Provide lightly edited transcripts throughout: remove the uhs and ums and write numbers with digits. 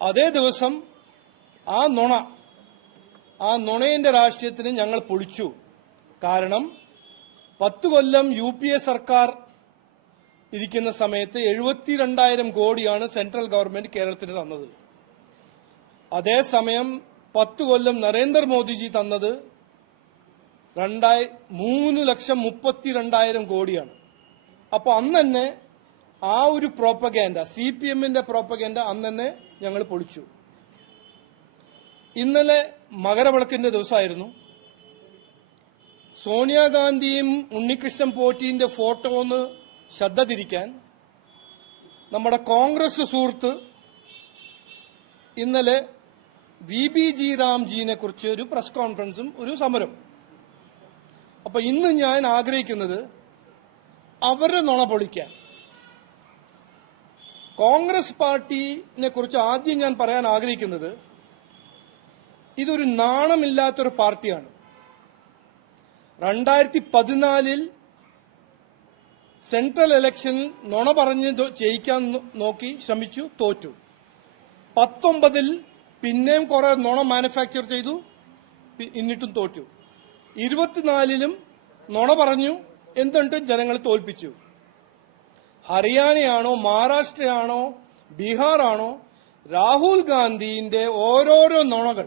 അതേ ദിവസം ആ നുണയുടെ രാഷ്ട്രീയത്തിന് ഞങ്ങൾ പൊളിച്ചു. കാരണം 10 കൊല്ലം UPA സർക്കാർ ഇരിക്കുന്ന സമയത്ത് 72,000 കോടിയാണ് സെൻട്രൽ ഗവൺമെന്റ് കേരളത്തിന് തന്നത്. അതേസമയം 10 കൊല്ലം നരേന്ദ്രമോദിജി തന്നത് 3,32,000 കോടിയാണ്. അപ്പോൾ അന്ന് തന്നെ ആ ഒരു പ്രോപ്പഗാൻഡ, CPMന്റെ പ്രോപ്പഗാൻഡ അന്ന് തന്നെ ഞങ്ങൾ പൊളിച്ചു. ഇന്നലെ മകരവിളക്കിന്റെ ദിവസമായിരുന്നു. സോണിയാഗാന്ധിയും ഉണ്ണികൃഷ്ണൻ പോറ്റിന്റെ ഫോട്ടോ ഒന്ന് ശ്രദ്ധ തിരിക്കാൻ നമ്മുടെ കോൺഗ്രസ് സുഹൃത്ത് ഇന്നലെ VBG റാംജിയെ കുറിച്ച് ഒരു പ്രസ് കോൺഫറൻസും ഒരു സമരം. അപ്പൊ ഇന്ന് ഞാൻ ആഗ്രഹിക്കുന്നത് അവരുടെ നുണ പൊളിക്കാൻ. കോൺഗ്രസ് പാർട്ടിനെ കുറിച്ച് ആദ്യം ഞാൻ പറയാൻ ആഗ്രഹിക്കുന്നത് ഇതൊരു നാണമില്ലാത്തൊരു പാർട്ടിയാണ്. 2014 സെൻട്രൽ ഇലക്ഷനിൽ നുണ പറഞ്ഞ് ജയിക്കാൻ നോക്കി ശ്രമിച്ചു, തോറ്റു. 19 പിന്നെയും കുറെ നുണ മാനുഫാക്ചർ ചെയ്തു, എന്നിട്ടും തോറ്റു. 24 നുണ പറഞ്ഞു, എന്നിട്ടും ജനങ്ങൾ തോൽപ്പിച്ചു. ഹരിയാനയാണോ മഹാരാഷ്ട്രയാണോ ബീഹാറാണോ രാഹുൽ ഗാന്ധിന്റെ ഓരോരോ നുണകൾ,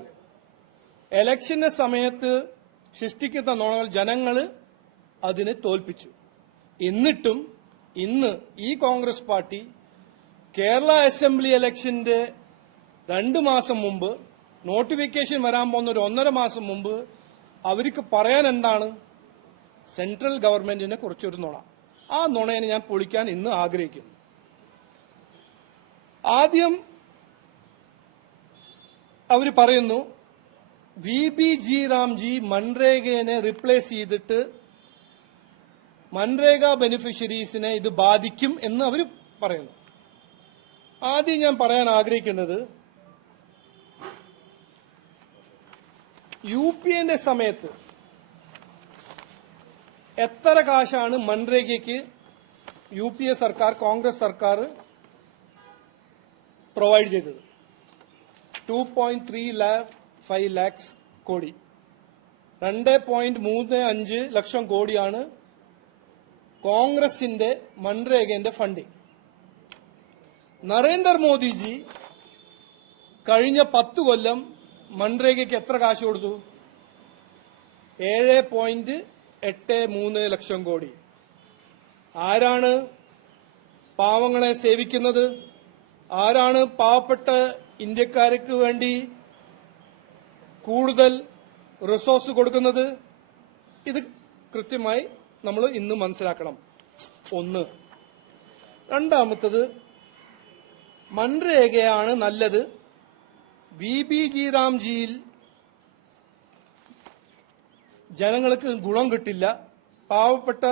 ഇലക്ഷന്റെ സമയത്ത് സൃഷ്ടിക്കുന്ന നുണകൾ ജനങ്ങൾ അതിനെ തോൽപ്പിച്ചു. എന്നിട്ടും ഇന്ന് ഈ കോൺഗ്രസ് പാർട്ടി കേരള അസംബ്ലി ഇലക്ഷന്റെ 2 മാസം മുമ്പ്, നോട്ടിഫിക്കേഷൻ വരാൻ പോകുന്ന ഒരു 1.5 മാസം മുമ്പ് അവർക്ക് പറയാൻ എന്താണ്? സെൻട്രൽ ഗവൺമെന്റിനെ കുറിച്ചൊരു നുണ. ആ നുണയെ ഞാൻ പൊളിക്കാൻ ഇന്ന് ആഗ്രഹിക്കുന്നു. ആദ്യം അവർ പറയുന്നു VBG റാംജി മൻരേഗയെ റിപ്ലേസ് ചെയ്തിട്ട് മൻരേഗ ബെനിഫിഷ്യറീസിനെ ഇത് ബാധിക്കും എന്ന് അവർ പറയുന്നു. ആദ്യം ഞാൻ പറയാൻ ആഗ്രഹിക്കുന്നത് UPA സമയത്ത് എത്ര കാശാണ് മൻരേഗയ്ക്ക് UPA സർക്കാർ, കോൺഗ്രസ് സർക്കാർ പ്രൊവൈഡ് ചെയ്തത്? 2.35 lakhs കോടി. 2.35 ലക്ഷം കോടിയാണ് കോൺഗ്രസിന്റെ മൻരേഗന്റെ ഫണ്ടിങ്. നരേന്ദ്രമോദിജി കഴിഞ്ഞ 10 കൊല്ലം മൻരേഗയ്ക്ക് എത്ര കാശ് കൊടുത്തു? 7.83 ലക്ഷം കോടി. ആരാണ് പാവങ്ങളെ സേവിക്കുന്നത്? ആരാണ് പാവപ്പെട്ട ഇന്ത്യക്കാർക്ക് വേണ്ടി കൂടുതൽ റിസോഴ്സ് കൊടുക്കുന്നത്? ഇത് കൃത്യമായി നമ്മൾ ഇന്ന് മനസ്സിലാക്കണം. ഒന്ന്. രണ്ടാമത്തത്, മൻരേഗയാണ് നല്ലത്, VBG റാംജിയിൽ ജനങ്ങൾക്ക് ഗുണം കിട്ടില്ല, പാവപ്പെട്ട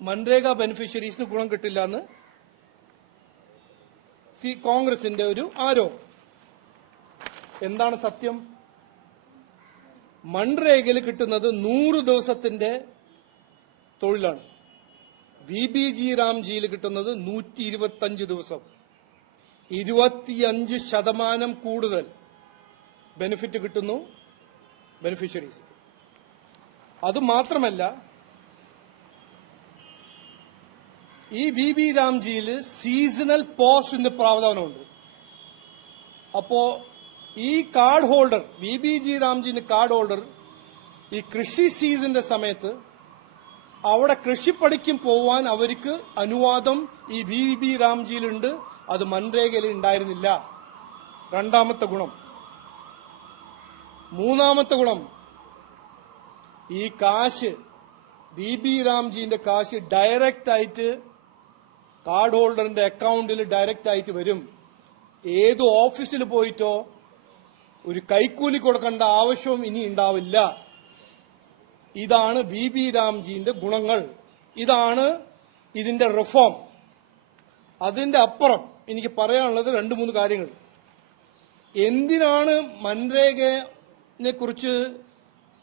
മൻരേഗ ബെനിഫിഷ്യറീസിന് ഗുണം കിട്ടില്ല എന്ന് കോൺഗ്രസിന്റെ ഒരു ആരോപണം. എന്താണ് സത്യം? മൻരേഗയിൽ കിട്ടുന്നത് 100 ദിവസത്തിന്റെ തൊഴിലാണ്. VBG റാംജിയിൽ കിട്ടുന്നത് 125 ദിവസം. 25% കൂടുതൽ ബെനിഫിറ്റ് കിട്ടുന്നു ബെനിഫിഷ്യറീസ്. അതുമാത്രമല്ല, ഈ VB റാംജിയിൽ സീസണൽ പോസ്റ്റിന്റെ പ്രാവധാനമുണ്ട്. അപ്പോ ഈ കാർഡ് ഹോൾഡർ, VBG റാംജിന്റെ കാർഡ് ഹോൾഡർ ഈ കൃഷി സീസണിന്റെ സമയത്ത് അവിടെ കൃഷിപ്പണിക്കും പോവാൻ അവർക്ക് അനുവാദം ഈ VB റാംജിയിലുണ്ട്. അത് മൻരേഗയിൽ ഉണ്ടായിരുന്നില്ല. രണ്ടാമത്തെ ഗുണം. മൂന്നാമത്തെ ഗുണം, ഈ കാശ് VB റാംജിന്റെ കാശ് ഡയറക്റ്റ് ആയിട്ട് കാർഡ് ഹോൾഡറിന്റെ അക്കൗണ്ടിൽ ഡയറക്റ്റ് ആയിട്ട് വരും. ഏത് ഓഫീസിൽ പോയിട്ടോ ഒരു കൈക്കൂലി കൊടുക്കേണ്ട ആവശ്യവും ഇനി ഉണ്ടാവില്ല. ഇതാണ് VB റാംജിന്റെ ഗുണങ്ങൾ. ഇതാണ് ഇതിന്റെ റിഫോം. അതിന്റെ അപ്പുറം എനിക്ക് പറയാനുള്ളത് 2-3 കാര്യങ്ങൾ. എന്തിനാണ് മൻരേഗയെ കുറിച്ച്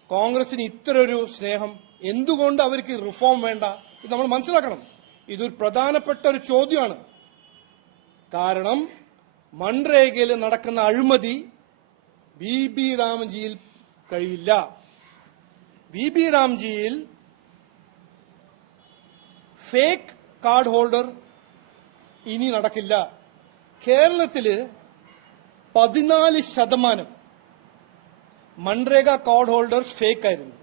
കോൺഗ്രസിന് ഇത്രയൊരു സ്നേഹം? എന്തുകൊണ്ട് അവർക്ക് റിഫോം വേണ്ട? ഇത് നമ്മൾ മനസ്സിലാക്കണം. ഇതൊരു പ്രധാനപ്പെട്ട ഒരു ചോദ്യമാണ്. കാരണം മൺരേഗയിൽ നടക്കുന്ന അഴിമതി VB രാംജിയിൽ കഴിയില്ല. VB രാംജിയിൽ ഫേക്ക് കാർഡ് ഹോൾഡർ ഇനി നടക്കില്ല. കേരളത്തില് 14% മൺരേഗ കാർഡ് ഹോൾഡേഴ്സ് ഫേക്ക് ആയിരുന്നു.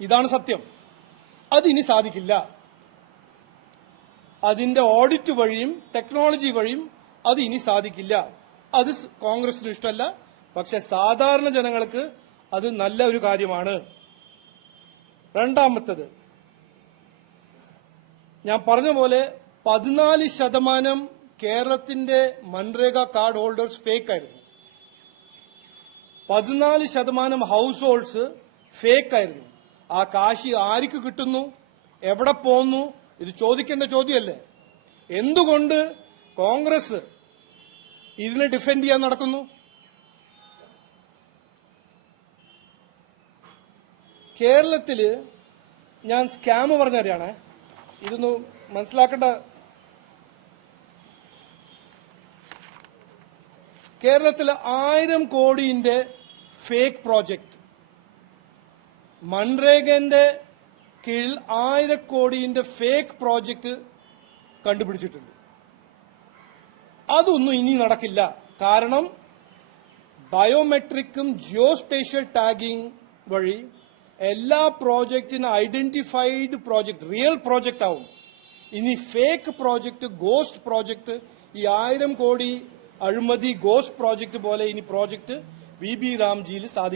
ഇതാണ് സത്യം. അതിനി സാധിക്കില്ല. അതിന്റെ ഓഡിറ്റ് വഴിയും ടെക്നോളജി വഴിയും അത് ഇനി സാധിക്കില്ല. അത് കോൺഗ്രസിന് ഇഷ്ടമല്ല. പക്ഷെ സാധാരണ ജനങ്ങൾക്ക് അത് നല്ല ഒരു കാര്യമാണ്. രണ്ടാമത്തത്, ഞാൻ പറഞ്ഞ പോലെ 14% കേരളത്തിന്റെ മൺരേഗ കാർഡ് ഹോൾഡേഴ്സ് ഫേക്ക് ആയിരുന്നു. 14% ഹൗസ് ഹോൾഡ്സ് ഫേക്ക് ആയിരുന്നു. ആ കാശ് ആർക്ക് കിട്ടുന്നു, എവിടെ പോകുന്നു, ഇത് ചോദിക്കേണ്ട ചോദ്യമല്ലേ? എന്തുകൊണ്ട് കോൺഗ്രസ് ഇതിനെ ഡിഫെൻഡ് ചെയ്യാൻ നടക്കുന്നു? കേരളത്തില് ഞാൻ സ്കാം പറഞ്ഞറിയാണേ, ഇതൊന്ന് മനസ്സിലാക്കേണ്ട. കേരളത്തിലെ 1000 കോടിന്റെ ഫേക്ക് പ്രോജക്ട്, മൺരേഗന്റെ കീഴിൽ 1000 കോടിന്റെ ഫേക്ക് പ്രോജക്ട് കണ്ടുപിടിച്ചിട്ടുണ്ട്. അതൊന്നും ഇനി നടക്കില്ല. കാരണം ബയോമെട്രിക്കും ജിയോസ്പേഷ്യൽ ടാഗിംഗ് വഴി എല്ലാ പ്രോജക്റ്റിനും ഐഡന്റിഫൈഡ് പ്രോജക്ട് റിയൽ പ്രോജക്റ്റ് ആവും. ഇനി ഫേക്ക് പ്രോജക്ട്, ഗോസ്റ്റ് പ്രോജക്ട്, ഈ 1000 കോടി അഴിമതി ഗോസ്റ്റ് പ്രോജക്ട് പോലെ ഇനി പ്രോജക്ട് VB രാംജിയിൽ സാധിക്കും.